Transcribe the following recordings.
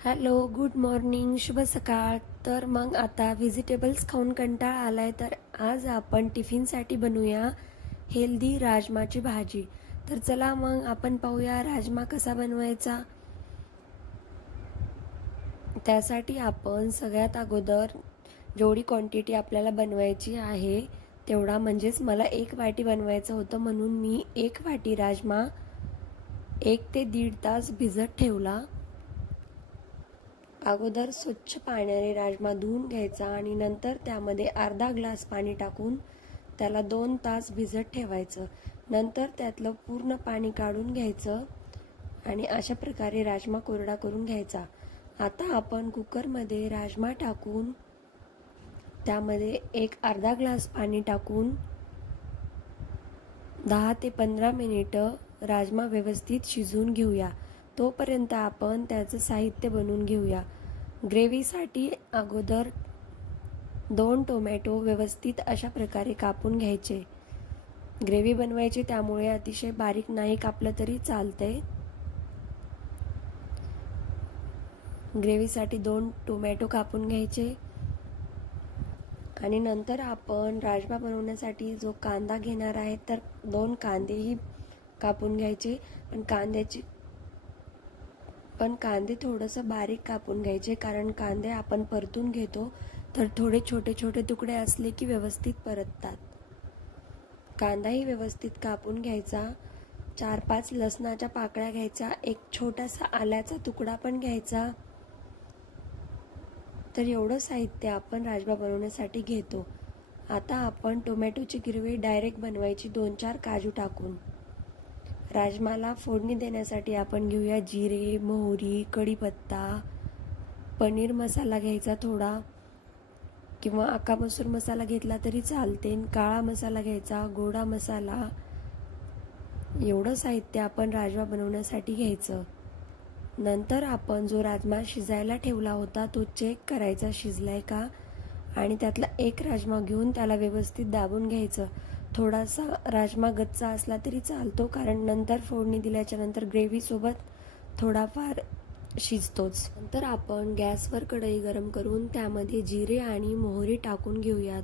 Hello, good morning, शुभ सकाळ. तर मग आता व्हेजिटेबल्स खाऊन कंटाळा आलाय, तर आज आपण टिफिनसाठी बनवूया हेल्दी राजमाची भाजी. तर चला मग आपण पाहूया राजमा कसा बनवायचा. त्यासाठी आपण सगळ्यात अगोदर जेवढी क्वांटिटी आपल्याला बनवायची आहे तेवढा, म्हणजेच मला 1 वाटी बनवायचं होतं म्हणून मी 1 वाटी राजमा 1 ते 1.5 तास भिजत ठेवला. अगोदर स्वच्छ पाण्याने राजमा धुवून घ्यायचा आणि नंतर त्यामध्ये अर्धा ग्लास पाणी टाकून त्याला 2 तास भिजत ठेवायचं. नंतर त्यातलं पूर्ण पाणी काढून घ्यायचं आणि अशा प्रकारे राजमा कोरडा करून घ्यायचा. आता आपण कुकरमध्ये राजमा टाकून त्यामध्ये अर्धा ग्लास पाणी टाकून 10 ते 15 मिनिटं राजमा व्यवस्थित शिजवून घेऊया. तोपर्यंत आपण त्याचं साहित्य बनवून घेऊया. ग्रेव्हीसाठी अगोदर 2 टोमॅटो व्यवस्थित अशा प्रकारे कापून घ्यायचे. ग्रेव्ही बनवायची त्यामुळे अतिशय बारीक नाही कापलं तरी चालतंय. ग्रेव्हीसाठी 2 टोमॅटो कापून घ्यायचे आणि नंतर आपण राजमा बनवण्यासाठी जो कांदा घेणार आहे तर 2 कांदेही कापून घ्यायचे. पण कांदे थोडंसं बारीक कापून घ्यायचे, कारण कांदे आपण परतून घेतो तर थोडे छोटे छोटे तुकडे असले की व्यवस्थित परततात. कांदाही व्यवस्थित कापून घ्यायचा. 4-5 लसणाच्या पाकळ्या घ्यायचा. एक छोटासा आल्याचा तुकडा पण घ्यायचा. तर एवढं साहित्य आपण राजमा बनवण्यासाठी घेतो. आता आपण टोमॅटोची ग्रेव्ही डायरेक्ट बनवायची 2-4 काजू टाकून. राजमाला फोडणी देण्यासाठी आपण घेऊया जिरे, मोहरी, कढीपत्ता, पनीर मसाला घ्यायचा थोडा, किंवा अख्खा मसूर मसाला घेतला तरी चालते. काळा मसाला घ्यायचा, गोडा मसाला. एवढं साहित्य आपण राजमा बनवण्यासाठी घ्यायचं. नंतर आपण जो राजमा शिजायला ठेवला होता तो चेक करायचा शिजलाय का, आणि त्यातला एक राजमा घेऊन त्याला व्यवस्थित दाबून घ्यायचं. थोडासा राजमा गच्चा असला तरी चालतो, कारण नंतर फोडणी दिल्याच्या नंतर ग्रेव्ही सोबत थोडाफार शिजतोच. नंतर आपण गॅसवर कढई गरम करून त्यामध्ये जिरे आणि मोहरी टाकून घेऊयात.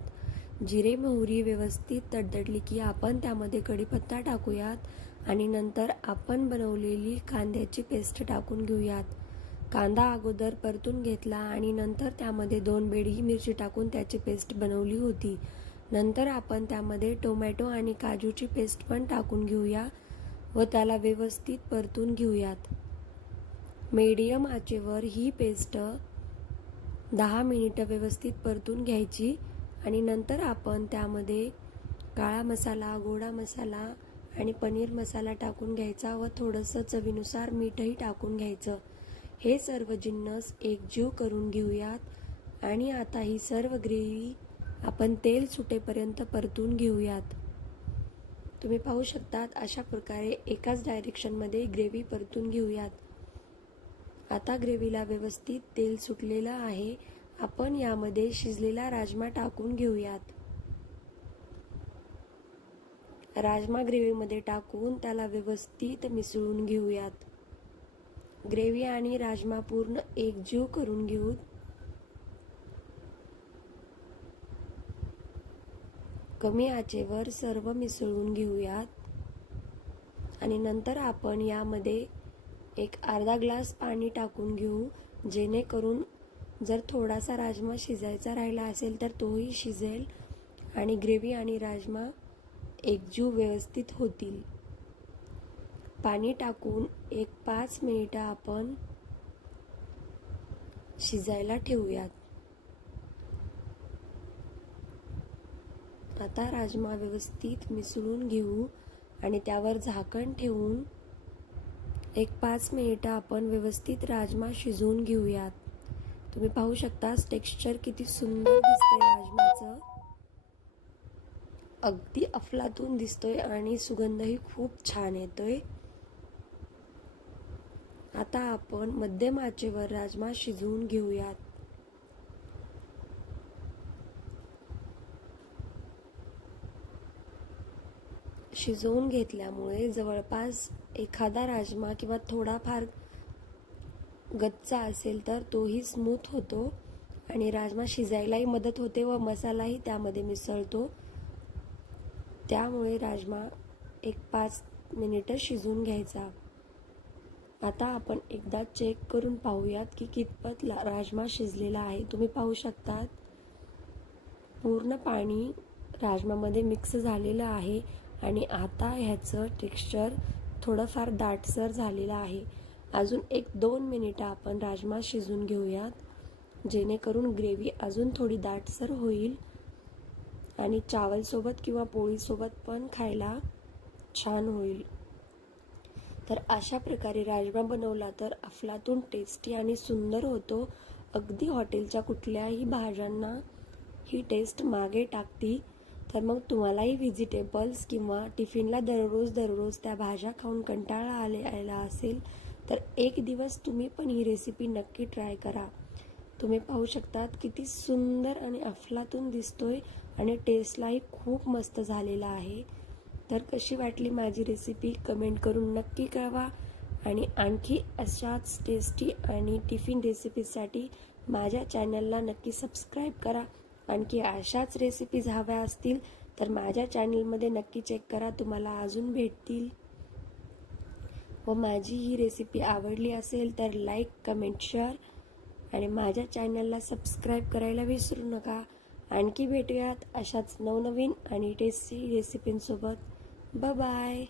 जिरे मोहरी व्यवस्थित तडतडली की आपण त्यामध्ये कढीपत्ता टाकूयात आणि नंतर आपण बनवलेली कांद्याची पेस्ट टाकून घेऊयात. कांदा अगोदर परतून घेतला आणि नंतर त्यामध्ये 2 बेडगी मिरची टाकून त्याची पेस्ट बनवली होती. नंतर आपण त्यामध्ये टोमॅटो आणि काजूची पेस्ट पण टाकून घेऊया व त्याला व्यवस्थित परतून घेऊयात. मीडियम आचेवर ही पेस्ट 10 मिनिटं व्यवस्थित परतून घ्यायची आणि नंतर आपण त्यामध्ये काळा मसाला, गोडा मसाला आणि पनीर मसाला टाकून घ्यायचा व थोडंसं चवीनुसार मीठही टाकून घ्यायचं. हे सर्व जिन्नस एकजीव करून घेऊयात आणि आता ही सर्व ग्रेव्ही आपण तेल सुटेपर्यंत परतून घेऊयात. तुम्ही पाहू शकतात अशा प्रकारे एकाच डायरेक्शनमध्ये ग्रेव्ही परतून घेऊयात. आता ग्रेव्हीला व्यवस्थित तेल सुटलेलं आहे. आपण यामध्ये शिजलेला राजमा टाकून घेऊयात. राजमा ग्रेव्हीमध्ये टाकून त्याला व्यवस्थित मिसळून घेऊयात. ग्रेव्ही आणि राजमा पूर्ण एकजीव करून घेऊ. कमी आचेवर सर्व मिसळून घेऊयात आणि नंतर आपण यामध्ये अर्धा ग्लास पाणी टाकून घेऊ, जेणेकरून जर थोडासा राजमा शिजायचा राहिला असेल तर तोही शिजेल आणि ग्रेव्ही आणि राजमा एकजीव व्यवस्थित होतील. पाणी टाकून 5 मिनिटं आपण शिजायला ठेवूयात. आता राजमा व्यवस्थित मिसळून घेऊ आणि त्यावर झाकण ठेवून 5 मिनिटं आपण व्यवस्थित राजमा शिजवून घेऊयात. तुम्ही पाहू शकता टेक्स्चर किती सुंदर दिसते राजमाचं. अगदी अफलातून दिसतोय आणि सुगंधही खूप छान येतोय. आता आपण मध्यम आचेवर राजमा शिजवून घेऊयात. शिजवून घेतल्यामुळे जवळपास एखादा राजमा किंवा थोडाफार गच्चा असेल तर तोही स्मूथ होतो आणि राजमा शिजायलाही मदत होते व मसालाही त्यामध्ये मिसळतो. त्यामुळे राजमा 5 मिनिटं शिजवून घ्यायचा. आता आपण एकदा चेक करून पाहूयात की कितपत राजमा शिजलेला आहे. तुम्ही पाहू शकतात पूर्ण पाणी राजमामध्ये मिक्स झालेलं आहे आणि आता ह्याचं टेक्स्चर थोडंफार दाटसर झालेलं आहे. अजून 1-2 मिनिटं आपण राजमा शिजवून घेऊयात जेणेकरून ग्रेव्ही अजून थोडी दाटसर होईल आणि चावलसोबत किंवा पोळीसोबत पण खायला छान होईल. तर अशा प्रकारे राजमा बनवला तर अफलातून टेस्टी आणि सुंदर होतो. अगदी हॉटेलच्या कुठल्याही भाज्यांना ही टेस्ट मागे टाकती. तर मग तुम्हालाही व्हेजिटेबल्स किंवा टिफिनला दररोज त्या भाज्या खाऊन कंटाळा आला असेल तर एक दिवस तुम्ही पण ही रेसिपी नक्की ट्राय करा. तुम्ही पाहू शकतात किती सुंदर आणि अफलातून दिसतोय आणि टेस्टलाही खूप मस्त झालेला आहे. तर कशी वाटली माझी रेसिपी कमेंट करून नक्की कळवा आणि आणखी अशाच टेस्टी आणि टिफिन रेसिपीसाठी माझ्या चॅनलला नक्की सबस्क्राईब करा. आणखी अशाच रेसिपीज हव्या असतील तर माझ्या चॅनलमध्ये नक्की चेक करा, तुम्हाला अजून भेटतील. व माझी ही रेसिपी आवडली असेल तर लाईक, कमेंट, शेअर आणि माझ्या चॅनलला सबस्क्राईब करायला विसरू नका. आणखी भेटूयात अशाच नवनवीन आणि टेस्टी रेसिपींसोबत. Bye bye.